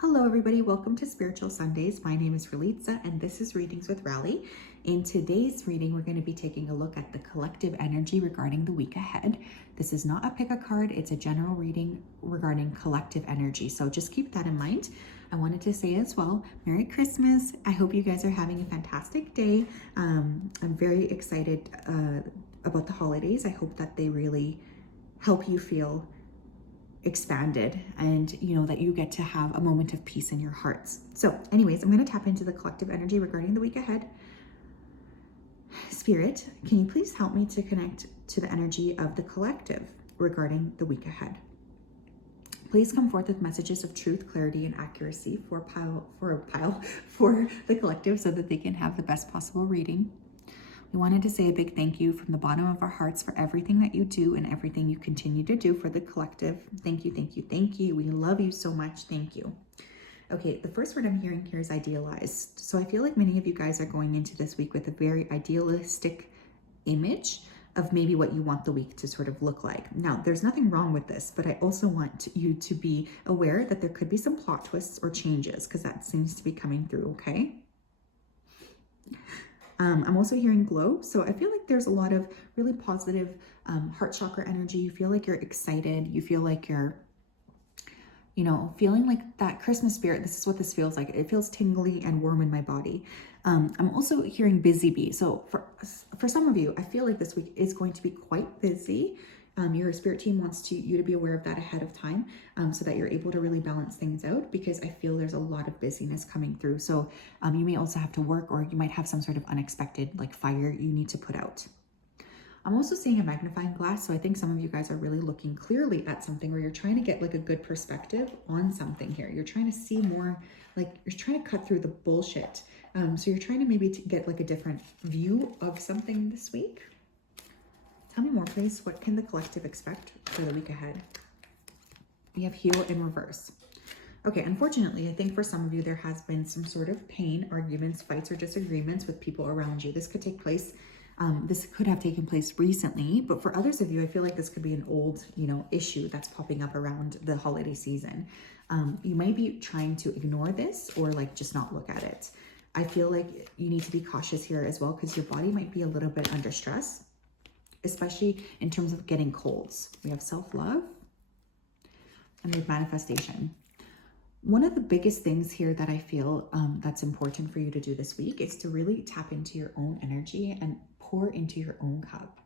Hello everybody, welcome to Spiritual Sundays. My name is Relitza and this is Readings with Rally. In today's reading, we're going to be taking a look at the collective energy regarding the week ahead. This is not a pick a card, it's a general reading regarding collective energy. So just keep that in mind. I wanted to say as well, Merry Christmas. I hope you guys are having a fantastic day. I'm very excited about the holidays. I hope that they really help you feel expanded and that you get to have a moment of peace in your hearts. So anyways, I'm going to tap into the collective energy regarding the week ahead. Spirit, can you please help me to connect to the energy of the collective regarding the week ahead? Please come forth with messages of truth, clarity, and accuracy for the collective so that they can have the best possible reading. We wanted to say a big thank you from the bottom of our hearts for everything that you do and everything you continue to do for the collective. Thank you, thank you, thank you. We love you so much. Thank you. Okay, the first word I'm hearing here is idealized. So I feel like many of you guys are going into this week with a very idealistic image of maybe what you want the week to sort of look like. Now, there's nothing wrong with this, but I also want you to be aware that there could be some plot twists or changes because that seems to be coming through, okay? I'm also hearing glow. So I feel like there's a lot of really positive heart chakra energy. You feel like you're excited. You feel like you're, feeling like that Christmas spirit. This is what this feels like. It feels tingly and warm in my body. I'm also hearing busy bee. So for some of you, I feel like this week is going to be quite busy. Your spirit team wants you to be aware of that ahead of time so that you're able to really balance things out, because I feel there's a lot of busyness coming through. So you may also have to work, or you might have some sort of unexpected like fire you need to put out. I'm also seeing a magnifying glass. So I think some of you guys are really looking clearly at something, where you're trying to get like a good perspective on something here. You're trying to see more, like you're trying to cut through the bullshit. So you're trying to maybe get like a different view of something this week. Tell me more, please. What can the collective expect for the week ahead? We have heal in reverse. Okay, unfortunately, I think for some of you, there has been some sort of pain, arguments, fights, or disagreements with people around you. This could take place, this could have taken place recently, but for others of you, I feel like this could be an old, issue that's popping up around the holiday season. You might be trying to ignore this or like just not look at it. I feel like you need to be cautious here as well, because your body might be a little bit under stress, especially in terms of getting colds. We have self-love and we have manifestation. One of the biggest things here that I feel that's important for you to do this week is to really tap into your own energy and pour into your own cup.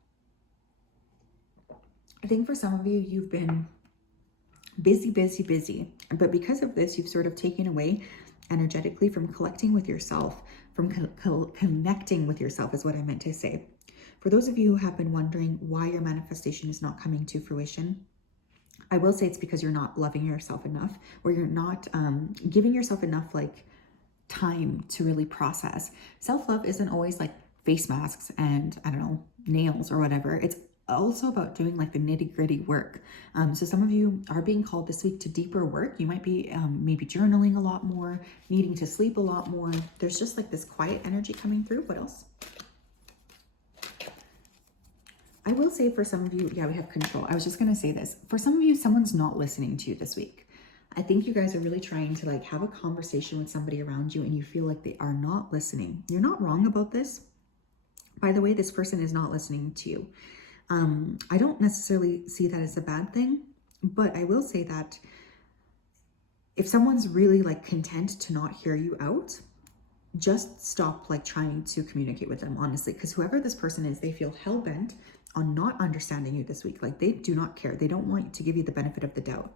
I think for some of you, you've been busy, but because of this, you've sort of taken away energetically from collecting with yourself, from connecting with yourself is what I meant to say. For those of you who have been wondering why your manifestation is not coming to fruition, I will say it's because you're not loving yourself enough, or you're not giving yourself enough like time to really process. Self-love isn't always like face masks and nails or whatever. It's also about doing like the nitty-gritty work. So some of you are being called this week to deeper work. You might be maybe journaling a lot more, needing to sleep a lot more. There's just like this quiet energy coming through. What else? I will say for some of you, yeah, we have control. I was just going to say this. For some of you, someone's not listening to you this week. I think you guys are really trying to like have a conversation with somebody around you, and you feel like they are not listening. You're not wrong about this. By the way, this person is not listening to you. I don't necessarily see that as a bad thing, but I will say that if someone's really like content to not hear you out, just stop like trying to communicate with them, honestly, because whoever this person is, they feel hell-bent on not understanding you this week. Like they do not care. They don't want to give you the benefit of the doubt.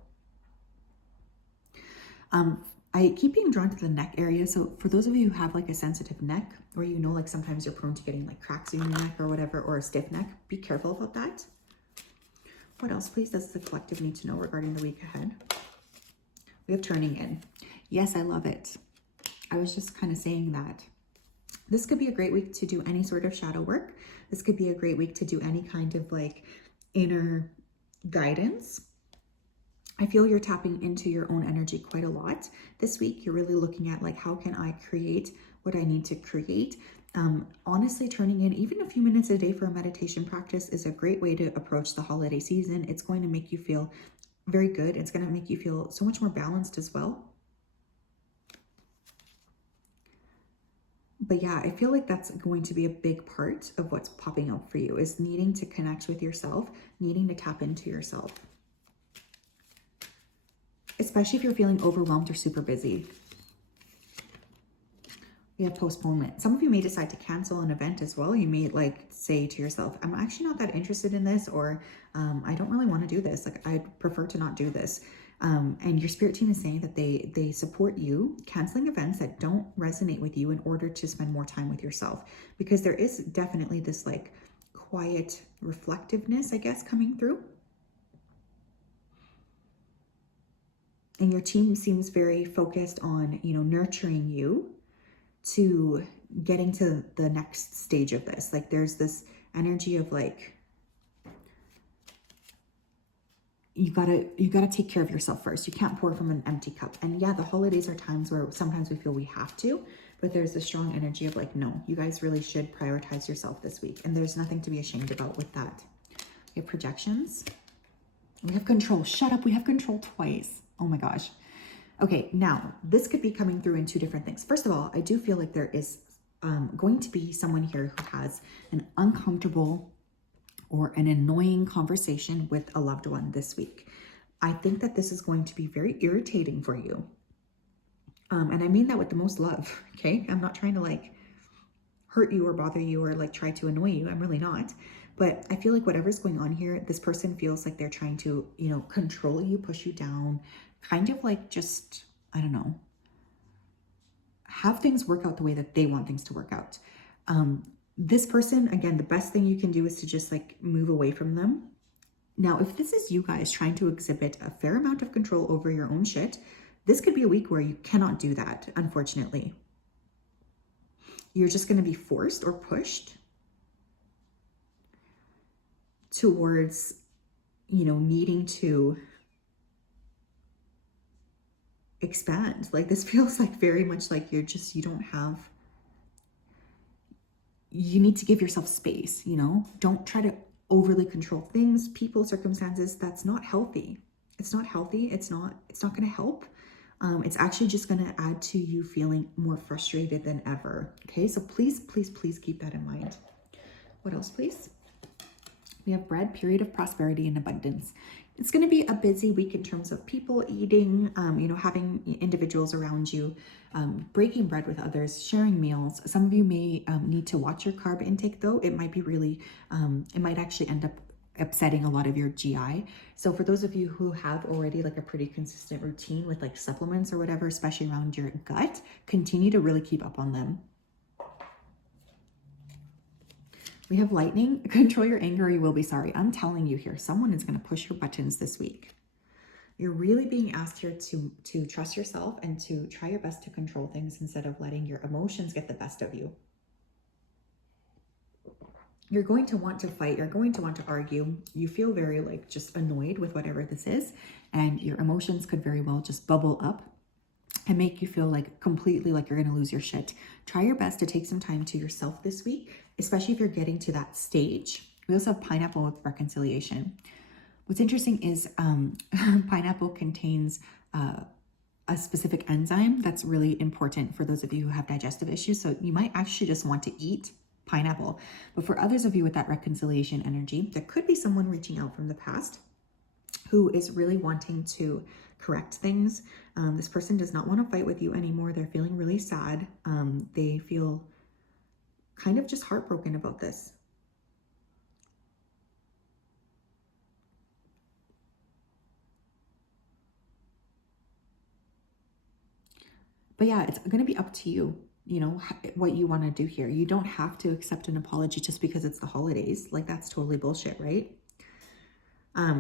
I keep being drawn to the neck area. So for those of you who have like a sensitive neck, or like sometimes you're prone to getting like cracks in your neck or whatever, or a stiff neck, be careful about that. What else, please, does the collective need to know regarding the week ahead? We have turning in. Yes, I love it. I was just kind of saying that. This could be a great week to do any sort of shadow work. This could be a great week to do any kind of like inner guidance. I feel you're tapping into your own energy quite a lot this week. You're really looking at like, how can I create what I need to create? Honestly, turning in even a few minutes a day for a meditation practice is a great way to approach the holiday season. It's going to make you feel very good. It's going to make you feel so much more balanced as well. But yeah, I feel like that's going to be a big part of what's popping up for you, is needing to connect with yourself, needing to tap into yourself. Especially if you're feeling overwhelmed or super busy. We have postponement. Some of you may decide to cancel an event as well. You may like say to yourself, I'm actually not that interested in this, or I don't really want to do this. Like, I'd prefer to not do this. And your spirit team is saying that they support you canceling events that don't resonate with you in order to spend more time with yourself. Because there is definitely this like quiet reflectiveness, I guess, coming through. And your team seems very focused on, nurturing you to getting to the next stage of this. Like, there's this energy of like, you gotta take care of yourself first. You can't pour from an empty cup. And yeah, the holidays are times where sometimes we feel we have to, but there's a strong energy of like, no, you guys really should prioritize yourself this week. And there's nothing to be ashamed about with that. We have projections. We have control. Shut up. We have control twice. Oh my gosh. Okay, now this could be coming through in two different things. First of all, I do feel like there is going to be someone here who has an uncomfortable or an annoying conversation with a loved one this week. I think that this is going to be very irritating for you. And I mean that with the most love, okay? I'm not trying to like hurt you or bother you or like try to annoy you. I'm really not. But I feel like whatever's going on here, this person feels like they're trying to, control you, push you down, kind of like just, I don't know, have things work out the way that they want things to work out. This person, again, the best thing you can do is to just like move away from them. Now, if this is you guys trying to exhibit a fair amount of control over your own shit, this could be a week where you cannot do that, unfortunately. You're just going to be forced or pushed towards, needing to expand. Like, this feels like very much like you need to give yourself space, don't try to overly control things, people, circumstances. That's not healthy. It's not healthy. It's not going to help. It's actually just going to add to you feeling more frustrated than ever. Okay. So please, please, please keep that in mind. What else, please? We have bread, period of prosperity and abundance. It's going to be a busy week in terms of people eating, having individuals around you, breaking bread with others, sharing meals. Some of you may need to watch your carb intake though. It might be really, it might actually end up upsetting a lot of your GI. So for those of you who have already like a pretty consistent routine with like supplements or whatever, especially around your gut, continue to really keep up on them. We have lightning. Control your anger or you will be sorry. I'm telling you here, someone is going to push your buttons this week. You're really being asked here to trust yourself and to try your best to control things instead of letting your emotions get the best of you. You're going to want to fight. You're going to want to argue. You feel very like just annoyed with whatever this is. And your emotions could very well just bubble up and make you feel like completely like you're going to lose your shit. Try your best to take some time to yourself this week, especially if you're getting to that stage. We also have pineapple with reconciliation. What's interesting is pineapple contains a specific enzyme that's really important for those of you who have digestive issues. So you might actually just want to eat pineapple. But for others of you with that reconciliation energy, there could be someone reaching out from the past who is really wanting to correct things. This person does not want to fight with you anymore. They're feeling really sad. They feel kind of just heartbroken about this. But yeah, it's going to be up to you, what you want to do here. You don't have to accept an apology just because it's the holidays. Like, that's totally bullshit, right?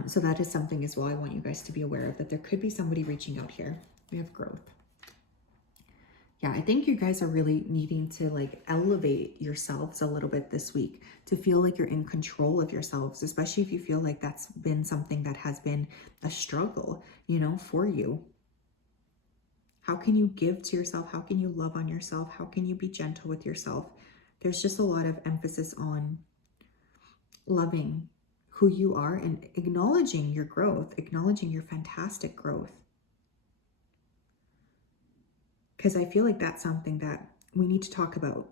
So that is something as well I want you guys to be aware of, that there could be somebody reaching out here. We have growth. Yeah, I think you guys are really needing to like elevate yourselves a little bit this week to feel like you're in control of yourselves, especially if you feel like that's been something that has been a struggle, for you. How can you give to yourself? How can you love on yourself? How can you be gentle with yourself? There's just a lot of emphasis on loving who you are and acknowledging your growth, acknowledging your fantastic growth. Because I feel like that's something that we need to talk about.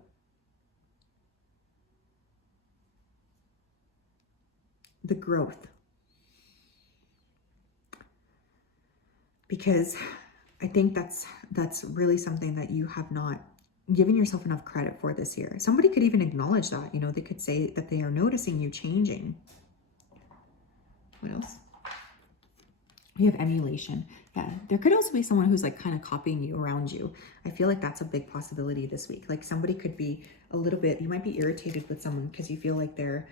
the growth. Because I think that's really something that you have not given yourself enough credit for this year. Somebody could even acknowledge that, you know, they could say that they are noticing you changing. What else? We have emulation. Yeah, there could also be someone who's like kind of copying you around you. I feel like that's a big possibility this week. Like somebody could be a little bit, you might be irritated with someone because you feel like they're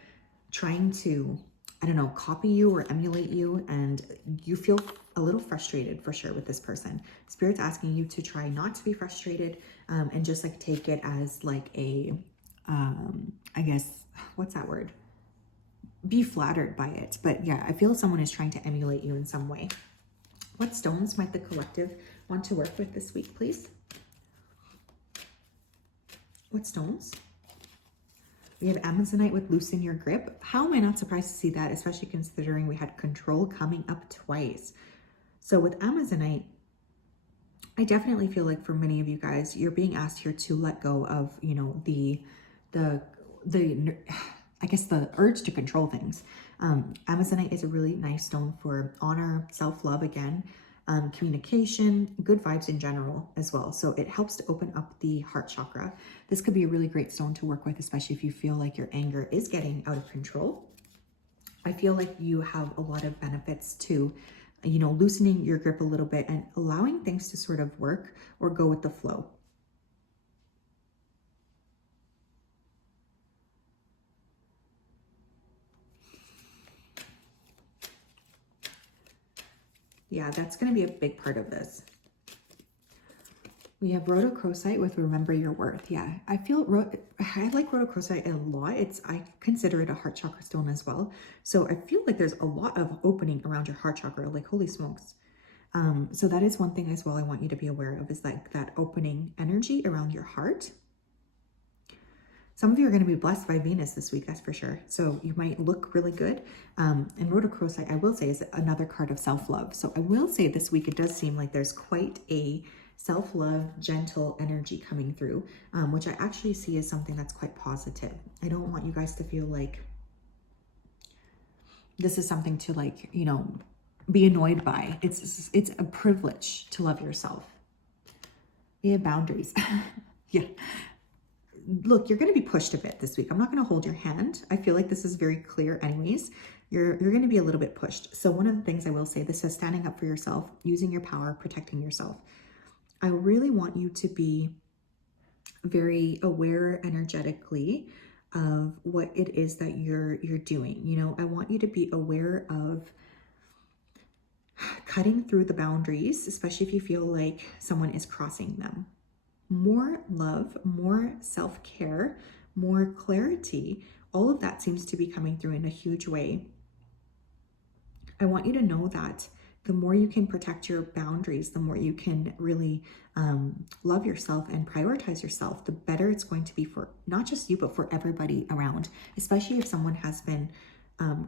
trying to, I don't know, copy you or emulate you, and you feel a little frustrated for sure with this person. Spirit's asking you to try not to be frustrated, and just like take it as like a, I guess, what's that word? Be flattered by it. But yeah, I feel someone is trying to emulate you in some way. What stones might the collective want to work with this week, please? What stones? We have Amazonite with loosen your grip. How am I not surprised to see that, especially considering we had control coming up twice? So with Amazonite, I definitely feel like for many of you guys, you're being asked here to let go of, you know, the I guess the urge to control things. Amazonite is a really nice stone for honor, self-love again, communication, good vibes in general as well. So it helps to open up the heart chakra. This could be a really great stone to work with, especially if you feel like your anger is getting out of control. I feel like you have a lot of benefits to, you know, loosening your grip a little bit and allowing things to sort of work or go with the flow. Yeah, that's going to be a big part of this. We have rhodochrosite with remember your worth. Yeah, I like rhodochrosite a lot. I consider it a heart chakra stone as well. So I feel like there's a lot of opening around your heart chakra, like holy smokes. So that is one thing as well I want you to be aware of, is like that opening energy around your heart. Some of you are going to be blessed by Venus this week, that's for sure. So you might look really good. And rhodochrosite, I will say, is another card of self-love. So I will say this week, it does seem like there's quite a self-love, gentle energy coming through, which I actually see as something that's quite positive. I don't want you guys to feel like this is something to, like, you know, be annoyed by. It's a privilege to love yourself. We have boundaries. Yeah. Look, you're going to be pushed a bit this week. I'm not going to hold your hand. I feel like this is very clear anyways. You're going to be a little bit pushed. So one of the things I will say, this is standing up for yourself, using your power, protecting yourself. I really want you to be very aware energetically of what it is that you're doing. You know, I want you to be aware of cutting through the boundaries, especially if you feel like someone is crossing them. More love, more self-care, more clarity, all of that seems to be coming through in a huge way. I want you to know that the more you can protect your boundaries, the more you can really love yourself and prioritize yourself, the better it's going to be for not just you, but for everybody around, especially if someone has been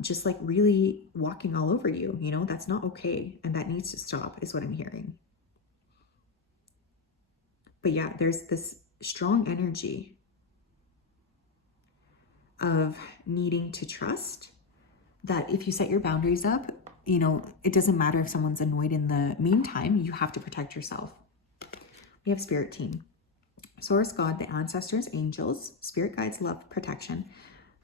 just like really walking all over you. You know, that's not okay. And that needs to stop, is what I'm hearing. But yeah, there's this strong energy of needing to trust that if you set your boundaries up, you know, it doesn't matter if someone's annoyed in the meantime, you have to protect yourself. We have spirit team. Source God, the ancestors, angels, spirit guides, love, protection.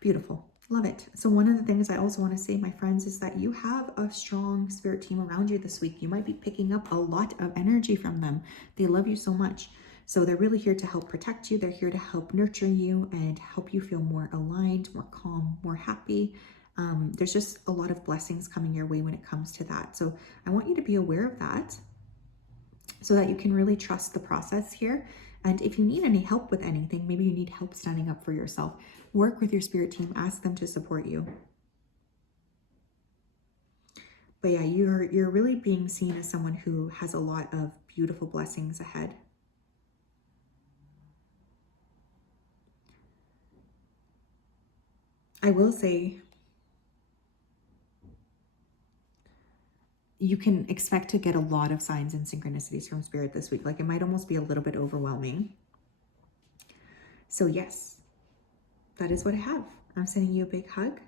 Beautiful. Love it. So one of the things I also want to say, my friends, is that you have a strong spirit team around you this week. You might be picking up a lot of energy from them. They love you so much. So they're really here to help protect you. They're here to help nurture you and help you feel more aligned, more calm, more happy. There's just a lot of blessings coming your way when it comes to that. So I want you to be aware of that so that you can really trust the process here. And if you need any help with anything, maybe you need help standing up for yourself, work with your spirit team, ask them to support you. But yeah, you're really being seen as someone who has a lot of beautiful blessings ahead. I will say, you can expect to get a lot of signs and synchronicities from spirit this week. Like, it might almost be a little bit overwhelming. So yes, that is what I have. I'm sending you a big hug.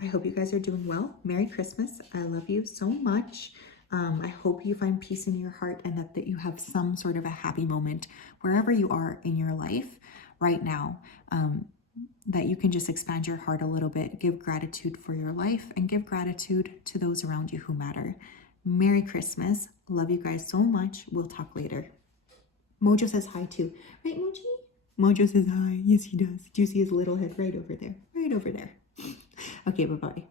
I hope you guys are doing well. Merry Christmas. I love you so much. I hope you find peace in your heart and that you have some sort of a happy moment wherever you are in your life right now. That you can just expand your heart a little bit, give gratitude for your life, and give gratitude to those around you who matter. Merry Christmas. Love you guys so much. We'll talk later. Mojo says hi too. Right, Moji? Mojo says hi. Yes, he does. Do you see his little head right over there? Right over there. Okay, bye-bye.